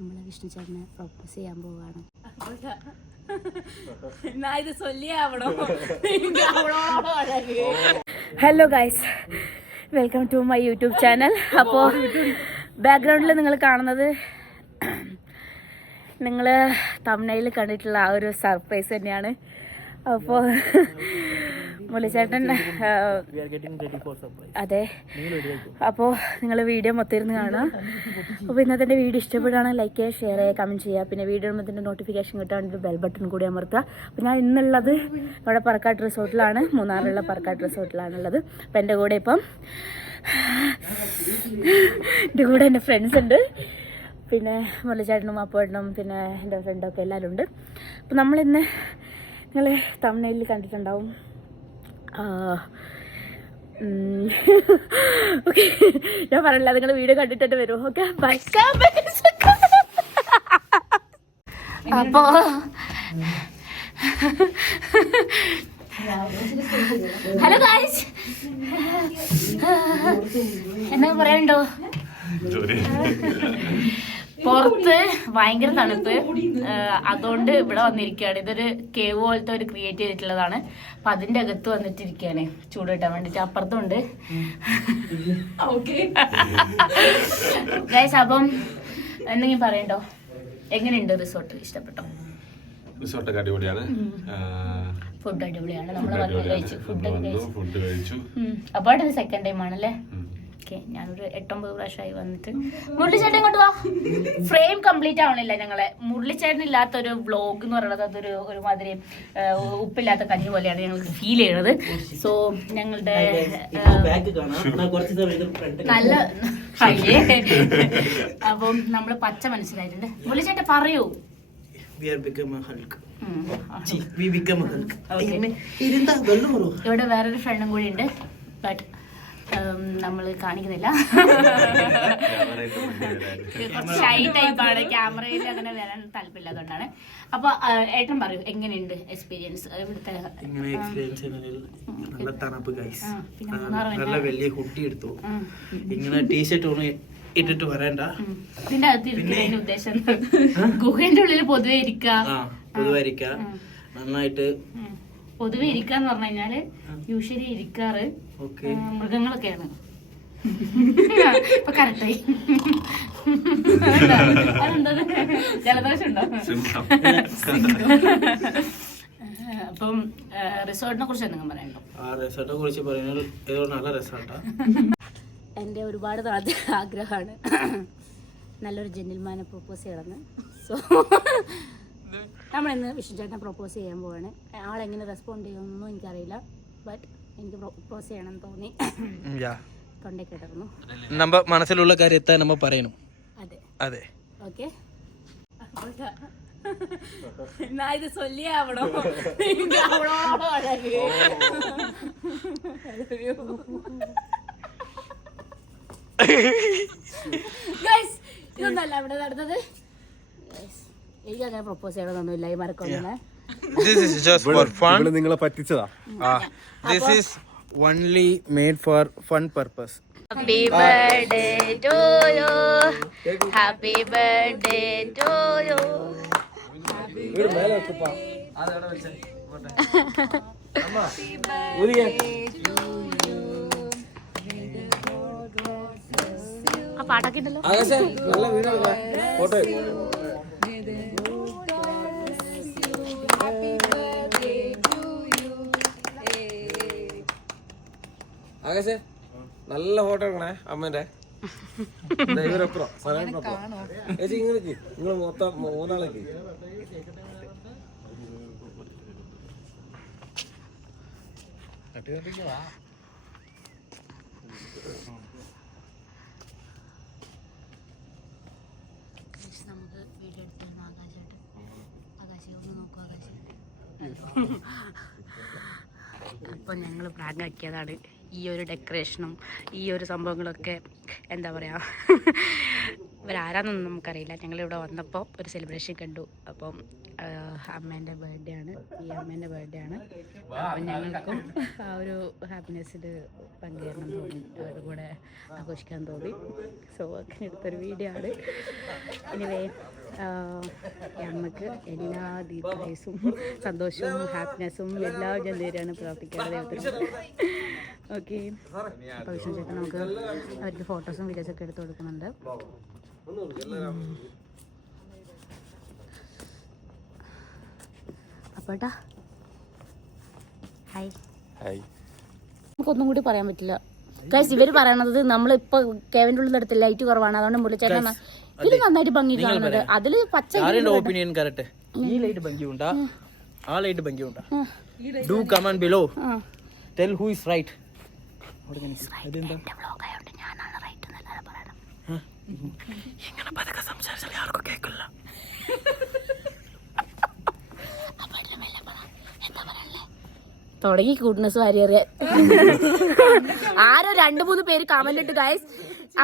നമ്മൾ വിഷ്ണു ചേട്ടനെ പ്രൊപ്പോസ് ചെയ്യാൻ പോവുകയാണ്. Hello guys, welcome to my YouTube channel. അപ്പോൾ ബാക്ക്ഗ്രൗണ്ടിൽ നിങ്ങൾ കാണുന്നത് നിങ്ങൾ തമിഴ്നാട്ടിൽ കണ്ടിട്ടുള്ള ആ ഒരു സർപ്രൈസ് തന്നെയാണ്. അപ്പോൾ മുരളിച്ചേട്ടൻ അതെ, അപ്പോൾ നിങ്ങൾ വീഡിയോ മൊത്തം ഇരുന്ന് കാണുക. അപ്പോൾ ഇന്നത്തെ വീഡിയോ ഇഷ്ടപ്പെടുകയാണെങ്കിൽ ലൈക്ക് ചെയ്യുക, ഷെയർ ചെയ്യുക, കമൻറ്റ് ചെയ്യുക. പിന്നെ വീഡിയോ ഇടുമ്പോൾ നോട്ടിഫിക്കേഷൻ കിട്ടാണ്ട് ബെൽ ബട്ടൺ കൂടി അമർത്തുക. അപ്പോൾ ഞാൻ ഇന്നുള്ളത് ഇവിടെ പറക്കാട്ട് റിസോർട്ടിലാണ്, മൂന്നാറിലുള്ള പറക്കാട്ട് റിസോർട്ടിലാണുള്ളത്. അപ്പോൾ എൻ്റെ കൂടെ എൻ്റെ ഫ്രണ്ട്സ് ഉണ്ട്, പിന്നെ മുരളിച്ചേട്ടനും അപ്പോട്ടനും പിന്നെ എൻ്റെ ഫ്രണ്ടൊക്കെ എല്ലാവരും ഉണ്ട്. അപ്പോൾ നമ്മളിന്ന് നിങ്ങൾ തമിഴ്നാട്ടിൽ കണ്ടിട്ടുണ്ടാവും. ഓക്കെ, ഞാൻ പറയില്ല, നിങ്ങൾ വീഡിയോ കണ്ടിട്ട് വരും. ഓക്കെ, അപ്പോ ഹലോ ഗായ്സ്, എന്നാ പറയാനുണ്ടോ? പുറത്ത് ഭയങ്കര തണുപ്പ്, അതുകൊണ്ട് ഇവിടെ വന്നിരിക്കുകയാണ്. ഇതൊരു കേവ് പോലത്തെ ഒരു ക്രിയേറ്റ് ചെയ്തിട്ടുള്ളതാണ്. അപ്പൊ അതിന്റെ അകത്ത് വന്നിട്ടിരിക്കുകയാണ് ചൂട് കിട്ടാൻ വേണ്ടിട്ട്. അപ്പുറത്തുണ്ട് ഗൈസ്. അപ്പം എന്തെങ്കിലും പറയണ്ടോ? എങ്ങനെയുണ്ട് റിസോർട്ട്? ഇഷ്ടപ്പെട്ടോ? റിസോർട്ട് അടിപൊളിയാണ്, ഫുഡ് അടിപൊളിയാണ്. നമ്മള് കഴിച്ചു, ഫുഡ് കഴിച്ചു. അപ്പോൾ ഇത് സെക്കൻഡ് ടൈം ആണല്ലേ? ഞാനൊരു 8-9 പ്രാവശ്യമായി വന്നിട്ട്. മുരളിച്ചേട്ടൻ ഇങ്ങോട്ട് വാ. ഫ്രെയിം കംപ്ലീറ്റ് ആവണില്ല ഞങ്ങളെ. മുരളിച്ചേട്ടൻ ഇല്ലാത്തൊരു വ്ളോഗ് എന്ന് പറയുന്നത് അതൊരു ഒരുമാതിരി ഉപ്പില്ലാത്ത കഞ്ഞി പോലെയാണ് ഞങ്ങൾക്ക് ഫീൽ ചെയ്യണത്. സോ ഞങ്ങളുടെ നല്ല അപ്പം നമ്മള് പച്ച മനസ്സിലായിട്ടുണ്ട്. മുരളിച്ചേട്ടൻ പറയൂ. ഇവിടെ വേറൊരു ഫ്രണ്ടും കൂടി ഉണ്ട്, ബട്ട് നമ്മൾ കാണിക്കുന്നില്ല. കുറച്ച് ഷൈ ടൈപ്പാണ്, ക്യാമറയിൽ അങ്ങനെ വരാൻ താല്പര്യമില്ലാത്തതുകൊണ്ടാണ്. അപ്പൊ ഏട്ടൻ പറയൂ, എങ്ങനെയുണ്ട് എക്സ്പീരിയൻസ് ഇവിടുത്തെ? നല്ല തണുപ്പ് ഗൈസ്, നല്ല വലിയ കുട്ടി എടുത്തു. ഇങ്ങനെ ടീഷർട്ട് ഒന്നും ഇട്ടിട്ട് വരണ്ട. ഇതിന്റെ അകത്ത് ഇരിക്കുന്നതിന്റെ ഉദ്ദേശം ഗുഹേന്റെ ഉള്ളിൽ പൊതുവെ ഇരിക്കുക, നന്നായിട്ട് പൊതുവെ ഇരിക്കാന്ന് പറഞ്ഞു കഴിഞ്ഞാല് യൂഷ്വലി ഇരിക്കാറ് മൃഗങ്ങളൊക്കെയാണ്. ഇപ്പൊ കറക്റ്റായി. അതെന്തത് ജലദോഷം ഉണ്ടോ? അപ്പം റിസോർട്ടിനെ കുറിച്ച് എന്തെങ്കിലും പറയണ്ടോ? റിസോർട്ടിനെ കുറിച്ച് പറയുന്നത് ഏതോ നല്ല റിസോർട്ടാ. എൻ്റെ ഒരുപാട് ആഗ്രഹമാണ് നല്ലൊരു ജെന്റിൽമാനെ പ്രൊപ്പോസ് ചെയ്യണമെന്ന്. സോ നമ്മളിന്ന് വിഷ്ണു ചേട്ടനെ പ്രൊപ്പോസ് ചെയ്യാൻ പോവാണ്. ആളെങ്ങനെ റെസ്പോണ്ട് ചെയ്യുമെന്നൊന്നും എനിക്കറിയില്ല, ബട്ട് എനിക്ക് പ്രൊപ്പോസ് ചെയ്യണമെന്ന് തോന്നി. തൊണ്ടയ്ക്കിടന്നു. നമ്മ മനസ്സിലുള്ള കാര്യത്തെ നമ്മ പറയണം. അതെ അതെ, ഓക്കെ. ഇത് ചൊല്ലിയാവണോ? ഇതൊന്നല്ല ഇവിടെ നടന്നത്. എനിക്ക് അങ്ങനെ പ്രൊപ്പോസ് ചെയ്യണമെന്നൊന്നുമില്ല ഈ മരക്കൊന്നിനെ. This is just for fun. നിങ്ങളെ പറ്റിച്ചതാ. This is only made for fun purpose. Happy birthday to you. Happy birthday to you. ആ പാട്ടൊക്കെ ഉണ്ടല്ലോ. ആകാശേ നല്ല ഫോട്ടോ എടുക്കണേ അമ്മേന്റെ. ഇവരപ്പുറം ചേച്ചി ഇങ്ങനെ നിങ്ങൾ മൊത്തം മൂന്നാളേക്ക്. നമുക്ക് വീഡിയോ എടുത്തിരുന്നു ആകാശായിട്ട്. ആകാശം ഒന്ന് നോക്കൂ. അപ്പോൾ ഞങ്ങൾ പ്രാങ്കാക്കിയതാണ് ഈ ഒരു ഡെക്കറേഷനും ഈ ഒരു സംഭവങ്ങളൊക്കെ. എന്താ പറയുക, ഇവരാരാന്നൊന്നും നമുക്കറിയില്ല. ഞങ്ങളിവിടെ വന്നപ്പോൾ ഒരു സെലിബ്രേഷൻ കണ്ടു. അപ്പം അമ്മേൻ്റെ ബർത്ത്ഡേ ആണ്, ഈ അമ്മേൻ്റെ ബർത്ത്ഡേ ആണ്. അപ്പം ഞങ്ങൾക്കും ആ ഒരു ഹാപ്പിനെസ്സിൽ പങ്കുചേരണം തോന്നി, അവരുടെ കൂടെ ആഘോഷിക്കാൻ തോന്നി. സോ അങ്ങനെ എടുത്തൊരു വീഡിയോ ആണ്. എനിവേ ഈ അമ്മക്ക് എല്ലാ ദീർഘായുസ്സും സന്തോഷവും ഹാപ്പിനെസ്സും എല്ലാം ഞാൻ നേരെയാണ് പ്രാർത്ഥിക്കാറ് ദൈവത്തിന്. ഓക്കെ, അപ്പോൾ വിഷ്ണു ചേട്ടൻ നമുക്ക് അവർക്ക് ഫോട്ടോസും വീഡിയോസൊക്കെ എടുത്ത് കൊടുക്കുന്നുണ്ട്. അപ്പോട്ടാ ഹായ്. നമുക്കൊന്നും കൂടി പറയാൻ പറ്റില്ല ഗൈസ്. ഇവര് പറയണത് നമ്മളിപ്പോ കേവിന്റെ ഉള്ളിൽ എടുത്ത് ലൈറ്റ് കുറവാണ്, അതുകൊണ്ട് മുള്ളിച്ചേട്ടൻ ഇത് നന്നായിട്ട് ഭംഗി കാണുന്നത്. അതില് പച്ച ഒപ്പീനിയൻ കറക്റ്റ്. ഈ ലൈറ്റ് ഭംഗിയുണ്ടാ, ആ ലൈറ്റ് ഭംഗിയുണ്ടാ? Do comment below, tell who is right. ഞാനാണ് റൈറ്റ് എന്നല്ലാതെ പറയണം. ഇങ്ങനെ പതുക്കെ സംസാരിച്ചാൽ ആർക്കും കേൾക്കില്ല. തുടങ്ങി കൂട്ട്നസ് വാരിയറിയാൻ ആരോ 2-3 പേര് കമന്റ് ഇട്ട് ഗൈസ്.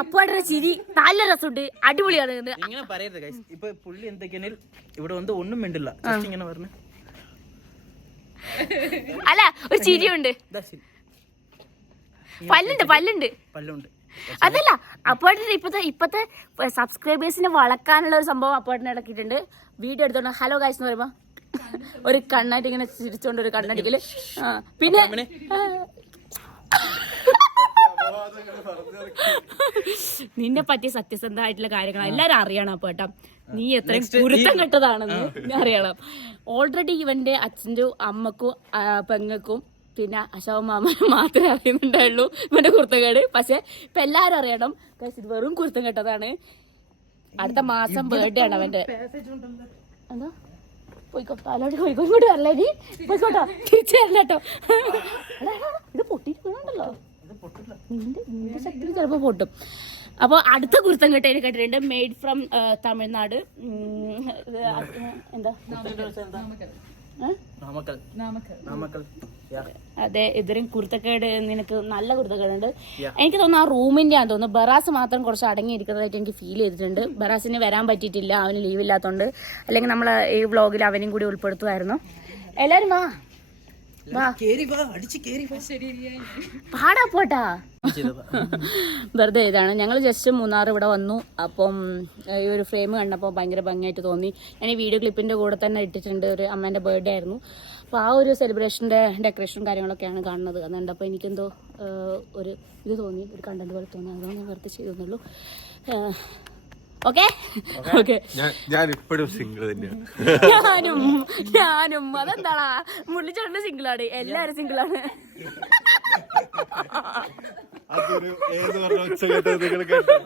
അപ്പാടെ ചിരി നല്ല രസമുണ്ട്, അടിപൊളിയാണ്. ഇങ്ങനെ പറയരുത് ഗൈസ്. ഇപ്പൊ പുള്ളി എന്തൊക്കെയാണെങ്കിൽ ഇവിടെ വന്ന് ഒന്നും മിണ്ടില്ല, ഇങ്ങനെ പറഞ്ഞു. അല്ല, ഒരു ചിരിയുണ്ട്, പല്ലുണ്ട്. അതല്ല, അപ്പാട്ടിന് ഇപ്പത്തെ സബ്സ്ക്രൈബേഴ്സിനെ വളക്കാനുള്ള ഒരു സംഭവം അപ്പാട്ടിനെ ഇടക്കിയിട്ടുണ്ട്. വീഡിയോ എടുത്തോണ്ട് ഹലോ ഗൈസ് എന്ന് പറയുമ്പോ ഒരു കണ്ണായിട്ട് ഇങ്ങനെ ചിരിച്ചോണ്ട് ഒരു കണ്ണടിക്കല്. പിന്നെ നിന്നെ പറ്റിയ സത്യസന്ധമായിട്ടുള്ള കാര്യങ്ങൾ എല്ലാരും അറിയണം. അപ്പൊ കേട്ടോ, നീ എത്രയും കുരുത്തം കെട്ടതാണെന്ന് അറിയണം. ഓൾറെഡി ഇവന്റെ അച്ഛൻ്റെ അമ്മക്കും പെങ്ങൾക്കും പിന്നെ അശോക് മാമനും മാത്രമേ അറിയുന്നുണ്ടായുള്ളൂ ഇവന്റെ കുരുത്തക്കേട്. പക്ഷെ ഇപ്പൊ എല്ലാരും അറിയണം ഇത് വെറും കുരുത്തം കെട്ടതാണ്. അടുത്ത മാസം ബർത്ത്ഡേ ആണ് അവന്റെ. എന്താ പോയിക്കോ, തലോടി പോയിക്കോ, ഇങ്ങോട്ട് വരല്ലേ നീ, പോയിക്കോട്ടോ, തിരിച്ചു വരല്ല കേട്ടോ. ഇത് പൊട്ടിട്ട് വീണുണ്ടല്ലോ, നിന്റെ ശക്തി ചിലപ്പോ പൊട്ടും. അപ്പോൾ അടുത്ത കുരുത്തം കെട്ടതിന് കേട്ടിട്ടുണ്ട്, മെയ്ഡ് ഫ്രം തമിഴ്നാട്. എന്താ അതെ, ഇതിലും കുരുത്തക്കേട്, നിനക്ക് നല്ല കുരുത്തക്കേടുണ്ട്. എനിക്ക് തോന്നുന്നു ആ റൂമിന്റെ ആണെന്ന് തോന്നുന്നു. ബറാസ് മാത്രം കുറച്ച് അടങ്ങിയിരിക്കുന്നതായിട്ട് എനിക്ക് ഫീൽ ചെയ്തിട്ടുണ്ട്. ബറാസിന് വരാൻ പറ്റിയിട്ടില്ല, അവന് ലീവ് ഇല്ലാത്തതുകൊണ്ട്. അല്ലെങ്കിൽ നമ്മൾ ഈ വ്ളോഗിൽ അവനും കൂടി ഉൾപ്പെടുത്തുമായിരുന്നു. എല്ലാരും വാ പാടാ പോട്ടാ. വെറുതെ ഇതാണ്, ഞങ്ങൾ ജസ്റ്റ് മൂന്നാർ ഇവിടെ വന്നു. അപ്പം ഈ ഒരു ഫ്രെയിം കണ്ടപ്പോൾ ഭയങ്കര ഭംഗിയായിട്ട് തോന്നി. ഞാൻ ഈ വീഡിയോ ക്ലിപ്പിന്റെ കൂടെ തന്നെ ഇട്ടിട്ടുണ്ട്. ഒരു അമ്മേന്റെ ബർത്ത്ഡേ ആയിരുന്നു. അപ്പോൾ ആ ഒരു സെലിബ്രേഷന്റെ ഡെക്കറേഷനും കാര്യങ്ങളൊക്കെയാണ് കാണുന്നത്. അതുകൊണ്ടപ്പോൾ എനിക്കെന്തോ ഒരു ഇത് തോന്നി, ഒരു കണ്ടന്റ് പോലെ തോന്നി. അതുകൊണ്ട് ഞാൻ വെറുതെ ചെയ്തെന്നുള്ളൂ. ഓക്കെ ഓക്കെ, ഞാൻ ഇപ്പോഴും സിംഗിൾ തന്നെയാണ്. ഞാനും അതെന്താടാ, മുള്ളിച്ചേട്ടന് സിംഗിളാണ്, എല്ലാരും സിംഗിളാണ്. അതൊരു ഏത് പറഞ്ഞ ഒച്ച കേട്ടത് നിങ്ങൾ കേട്ടോ?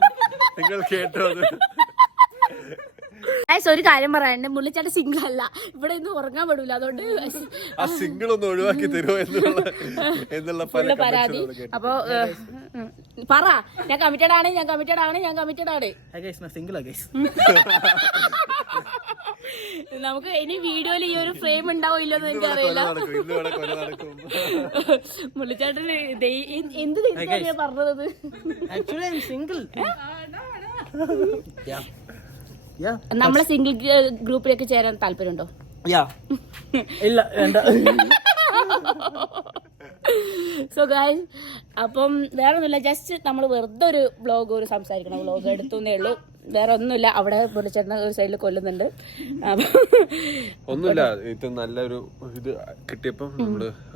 ഒരു കാര്യം പറയാനുണ്ട്, മുള്ളിച്ചേട്ടൻ സിംഗിൾ അല്ല, ഇവിടെ ഇന്ന് ഉറങ്ങാൻ പെടില്ല. അതുകൊണ്ട് ആ സിംഗിൾ ഒന്ന് ഒഴിവാക്കി തരുമോ എന്നുള്ള പരാതി. അപ്പൊ പറ, ഞാൻ കമ്മിറ്റഡ് ആണ്. നമുക്ക് ഇനി വീഡിയോയിൽ ഈ ഒരു ഫ്രെയിം ഉണ്ടാവോ ഇല്ലെന്ന് എനിക്കറിയില്ല. മുള്ളിച്ചേട്ടന് എന്ത് തിരിച്ചാ പറഞ്ഞത്? നമ്മളെ സിംഗിൾ ഗ്രൂപ്പിലേക്ക് ചേരാൻ താല്പര്യമുണ്ടോ? ഇല്ല, സോ ഗൈസ്, അപ്പം വേറെ ഒന്നുമില്ല, ജസ്റ്റ് നമ്മൾ വെറുതെ ഒരു വ്ളോഗ് സംസാരിക്കണം, വ്ളോഗ് എടുത്തുന്നേ ഉള്ളൂ, വേറെ ഒന്നുമില്ല. അവിടെ പൊളിച്ചേട്ടൻ ഒരു സൈഡിൽ കൊല്ലുന്നുണ്ട്. ഒന്നുമില്ല, ഇത് നല്ലൊരു ഇത് കിട്ടിയപ്പോ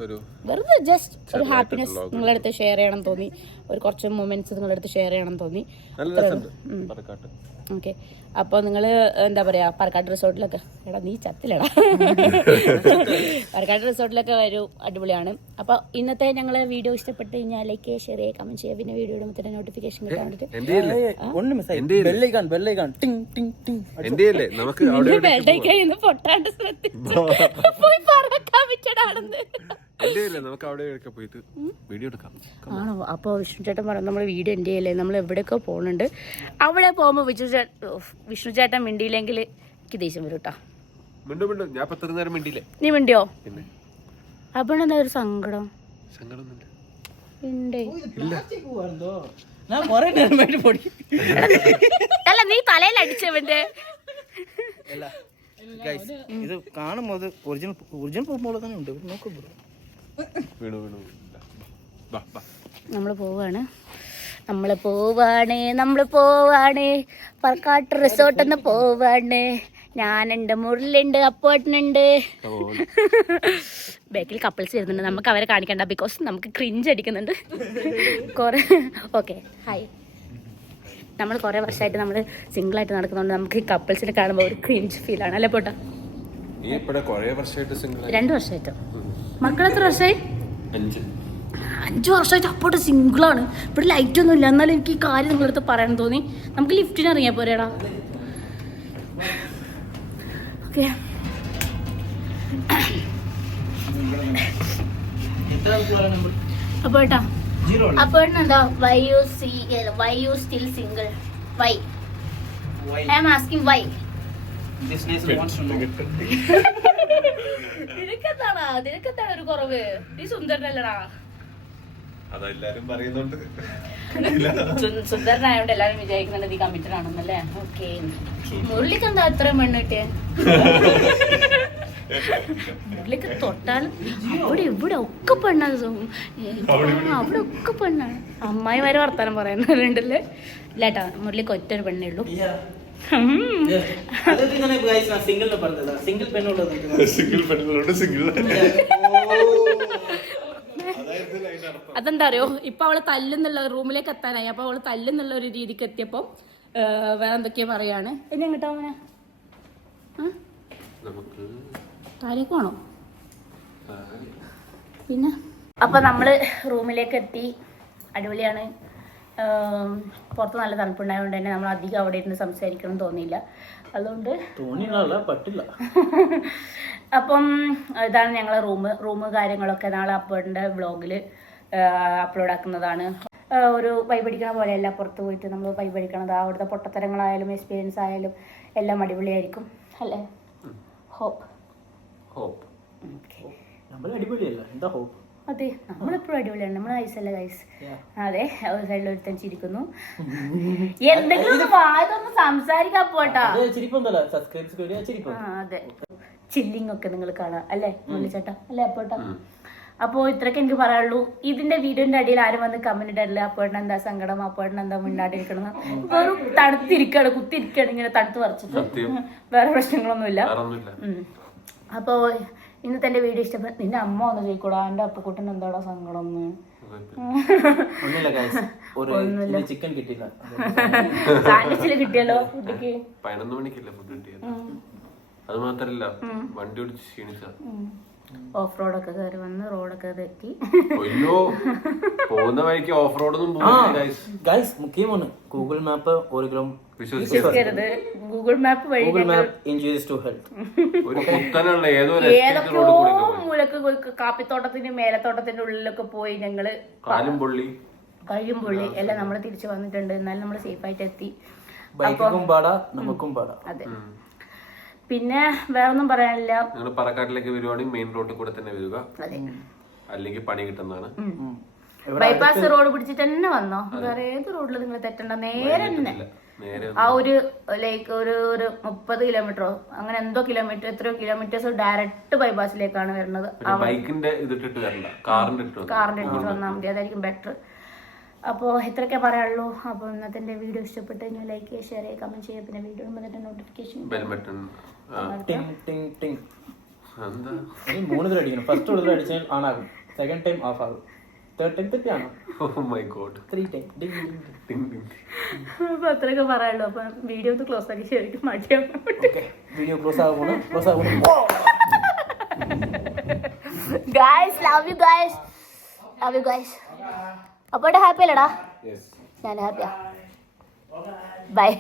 ഒരു വെറുതെ ജസ്റ്റ് ഒരു ഹാപ്പിനെസ് നിങ്ങളുടെ അടുത്ത് ഷെയർ ചെയ്യണം തോന്നി, ഒരു കുറച്ച് മൊമെന്റ്സ് നിങ്ങളുടെ അടുത്ത് ഷെയർ ചെയ്യണം തോന്നി. ഓക്കെ, അപ്പോൾ നിങ്ങൾ എന്താ പറയാ, പാലക്കാട് റിസോർട്ടിലൊക്കെ, എടാ നീ ചത്തിലടാ, പാലക്കാട് റിസോർട്ടിലൊക്കെ വരും, അടിപൊളിയാണ്. അപ്പോൾ ഇന്നത്തെ ഞങ്ങളെ വീഡിയോ ഇഷ്ടപ്പെട്ട് കഴിഞ്ഞാൽ ലൈക്ക് ഷെയർ ചെയ്യുക, കമന്റ് ചെയ്യുക, പിന്നെ വീഡിയോ ഇടുമ്പോൾ നോട്ടിഫിക്കേഷൻ കിട്ടാൻ വേണ്ടിയിട്ട് പൊട്ടാണ്ട് ശ്രദ്ധിച്ചു പോയി പറക്കാൻ പറ്റടാണെന്ന്. ആണോ? അപ്പോൾ വിഷ്ണു ചേട്ടൻ പറഞ്ഞു നമ്മൾ വീഡിയോ എൻ്റെ അല്ലേ, നമ്മൾ എവിടെയൊക്കെ പോകുന്നുണ്ട്. അവിടെ പോകുമ്പോൾ വിഷ്ണു ചേട്ടൻ മിണ്ടിയില്ലെങ്കിൽ എനിക്ക് ദേഷ്യം വരും കേട്ടോ. നീ മിണ്ടിയോ? അപ്പോഴെന്താ ഒരു സങ്കടം? ഞാൻ കുറെ നേരമായിട്ട് പൊടി അല്ല നീ തലയിൽ അടിച്ചവന്റെ അല്ല ഗൈസ് ഇത് കാണുമ്പോൾ അത് ഒറിജിനൽ പോലെ തന്നെ ഉണ്ട് നോക്കൂ ബ്രോ. വീണു വീണു ബാ ബാ നമ്മള് പോവാണ് പറക്കാട്ട് റിസോർട്ടിന്ന് പോവാണ്. ഞാനുണ്ട്, മുരളുണ്ട്, അപ്പോട്ടനുണ്ട്. ബാക്കിൽ കപ്പിൾസ് വരുന്നുണ്ട്. നമുക്ക് അവരെ കാണിക്കണ്ട, ബിക്കോസ് നമുക്ക് ക്രിഞ്ച് അടിക്കുന്നുണ്ട് കുറെ. Okay hi. നമ്മൾ കുറേ വർഷമായിട്ട് നമ്മൾ സിംഗിളായിട്ട് നടക്കുന്നതുകൊണ്ട് നമുക്ക് കപ്പിൾസിനെ കാണുമ്പോൾ ഒരു ക്രിഞ്ച് ഫീലാണ് അല്ലേ പോട്ടാ? 2 വർഷമായിട്ടോ. മക്കൾ എത്ര വർഷമായി? 5 വർഷമായിട്ട് അപ്പോട്ട് സിംഗിളാണ്. ഇവിടെ ലൈറ്റ് ഒന്നും ഇല്ല. എന്നാലും എനിക്ക് ഈ കാര്യം നിങ്ങളടുത്ത് പറയാൻ തോന്നി. നമുക്ക് ലിഫ്റ്റിന് ഇറങ്ങിയാൽ പോരേടാ. ഓക്കെ അപ്പോട്ടാ അപ്പോഴെന്താ why you still single? Why I am asking why. നിനക്കെന്താണ് ഒരു കുറവ്? നീ സുന്ദരനല്ലടാ. അതെല്ലാരും പറയുന്നുണ്ട്. സുന്ദരനായോണ്ട് എല്ലാരും വിചാരിക്കുന്നുണ്ട് നീ കമ്മിറ്റഡ് ആണെന്നല്ലേ? ഓക്കെ. മുരളിക്ക് എന്താ അത്രയും പെണ്ണ് കിട്ടിയേ? മുരളിക്ക് തൊട്ടാലും ഇവിടെ ഒക്കെ പെണ്ണാണ്. അവിടെ ഒക്കെ പെണ്ണാണ്. അമ്മായിമാര് വർത്താനം പറയുന്നുണ്ടല്ലേ? ഇല്ലാട്ടാ, മുരളിക്ക് ഒറ്റൊരു പെണ്ണേ ഉള്ളൂ. അതെന്താ അറിയോ, ഇപ്പൊ അവള് തല്ലുന്നുള്ള റൂമിലേക്ക് എത്താനായി. അപ്പൊ അവള് തല്ലുന്നുള്ള ഒരു രീതിക്ക് എത്തിയപ്പോ വേറെ എന്തൊക്കെയാ പറയാണ്. ഇനി എങ്ങോട്ടാ അവനെ താഴേക്ക് വേണോ? പിന്നെ അപ്പൊ നമ്മള് റൂമിലേക്ക് എത്തി. അടിപൊളിയാണ്. പുറത്ത് നല്ല തണുപ്പുണ്ടായതുകൊണ്ട് തന്നെ നമ്മൾ അധികം അവിടെ ഇരുന്ന് സംസാരിക്കണം തോന്നിയില്ല. അതുകൊണ്ട് പറ്റില്ല. അപ്പം ഇതാണ് ഞങ്ങളെ റൂം കാര്യങ്ങളൊക്കെ നാളെ അപ്പോഴിൻ്റെ വ്ളോഗിൽ അപ്ലോഡ് ആക്കുന്നതാണ്. ഒരു വൈബടിക്കണ പോലെയല്ല പുറത്ത് പോയിട്ട് നമ്മൾ വൈബടിക്കണത്. അവിടുത്തെ പൊട്ടത്തരങ്ങളായാലും എക്സ്പീരിയൻസ് ആയാലും എല്ലാം അടിപൊളിയായിരിക്കും അല്ലേ? ഹോപ്പ്. അടിപൊളിയല്ല എന്താ ഹോപ്പ്? അതെ, നമ്മളെപ്പോഴും അടിപൊളിയാണ്. നമ്മൾ ഐസല്ല ഗൈസ്. അതെ, ഒരു സൈഡിൽ ഒരുത്തൻ ചിരിക്കുന്നു. എന്തെങ്കിലും വായതൊന്ന് സംസാരിക്കാൻ പോട്ടാ. അതെ, ചില്ലിങ് ഒക്കെ നിങ്ങൾ കാണാം അല്ലേ മുള്ളിച്ചേട്ടാ അല്ലേ അപ്പോട്ടാ? അപ്പോൾ ഇത്രയൊക്കെ എനിക്ക് പറയാനുള്ളൂ. ഇതിന്റെ വീഡിയോന്റെ അടിയിൽ ആരും വന്ന് കമന്റ് ഇടല്ല അപ്പോഴേട്ടൻ എന്താ സങ്കടം, അപ്പോഴേട്ടൻ എന്താ മിണ്ടാണ്ടിരിക്കണം. വെറും തണുത്തിരിക്കുകയാണ്, കുത്തിരിക്കുകയാണ് ഇങ്ങനെ തണുത്ത് പറിച്ചിട്ട്. വേറെ പ്രശ്നങ്ങളൊന്നുമില്ല. അപ്പോൾ ഇന്നത്തെ എൻ്റെ വീഡിയോ ഇഷ്ടപ്പെട്ടു. നിന്റെ അമ്മ ഒന്ന് ചോദിക്കൂടാ എൻ്റെ അപ്പക്കുട്ടൻ എന്താടാ സങ്കടം എന്ന്? ചിക്കൻ കിട്ടിയില്ല, സാൻഡ്വിച്ചില് കിട്ടിയല്ലോ കുട്ടിക്ക്. 11 മണിക്കല്ലേ ഫുഡ് കിട്ടിയത്. അത് മാത്രല്ല വണ്ടി ഓടിച്ച് ക്ഷീണിച്ച. ഓഫ് റോഡൊക്കെ കയറി വന്ന് റോഡൊക്കെ തെറ്റി. പോകുന്ന വഴിക്ക് ഓഫ് റോഡൊന്നും മുഖ്യമാണ് ഗൂഗിൾ മാപ്പ്. ഒരിക്കലും വിശ്വസിക്കരുത്. ഗൂഗിൾ മാപ്പ് വഴി ഏതൊക്കെയോ മൂലക്ക് കാപ്പിത്തോട്ടത്തിന്റെ മേലത്തോട്ടത്തിന്റെ ഉള്ളിലൊക്കെ പോയി ഞങ്ങള് കഴിയും പൊള്ളി എല്ലാം നമ്മള് തിരിച്ചു വന്നിട്ടുണ്ട്. എന്നാലും നമ്മള് സേഫ് ആയിട്ട് എത്തി. അതെ, പിന്നെ വേറൊന്നും പറയാനില്ല. പറക്കാട്ടിലേക്ക് വരുവാണെങ്കിൽ മെയിൻ റോഡിൽ കൂടെ തന്നെ വരിക, അല്ലെങ്കിൽ പണി കിട്ടുന്നതാണ്. ബൈപ്പാസ് റോഡ് പിടിച്ചിട്ട് തന്നെ വന്നോ? വേറെ ഏത് റോഡിൽ നിങ്ങൾ തെറ്റണ്ട, നേരെ തന്നെ ആ ഒരു ലൈക്ക് ഒരു 30 കിലോമീറ്ററോ അങ്ങനെ എന്തോ കിലോമീറ്റർ, എത്രയോ കിലോമീറ്റേഴ്സ് ഡയറക്റ്റ് ബൈപ്പാസിലേക്കാണ് വരുന്നത്. കാറിന്റെ ഇട്ടിട്ട് വന്നാൽ മതി, അതായിരിക്കും ബെറ്റർ. അപ്പോൾ ഇത്രയൊക്കെ പറയാനുള്ളൂ. അപ്പോൾ ഇന്നത്തെ എൻ്റെ വീഡിയോ ഇഷ്ടപ്പെട്ട് കഴിഞ്ഞാൽ ലൈക്ക് ചെയ്യുക, ഷെയർ ചെയ്യുക, കമന്റ് ചെയ്യുക. പിന്നെ വീഡിയോ വന്നിട്ട് നോട്ടിഫിക്കേഷൻ ബെൽ ബട്ടൺ 3 തരം അടിക്കണം. ഫസ്റ്റ് ഒരു തരം അടിച്ചാൽ ഓൺ ആകും, സെക്കൻഡ് ടൈം ഓഫ് ആകും, തേർഡ് ടൈം തെറ്റാണ്. Oh my god, 3 ടൈം അപ്പോൾ അത്രയൊക്കെ പറയാനുള്ളൂ. അപ്പം വീഡിയോ ഒന്ന് ക്ലോസ് ആക്കി ശരിക്കും മാറ്റിയാൽ വീഡിയോ ക്ലോസ് ആകുമ്പോൾ ഗൈസ് ലവ് യു ഗൈസ്. അപ്പോൾ ഹാപ്പി അല്ലടാ? ഞാൻ ഹാപ്പിയാ. ബൈ.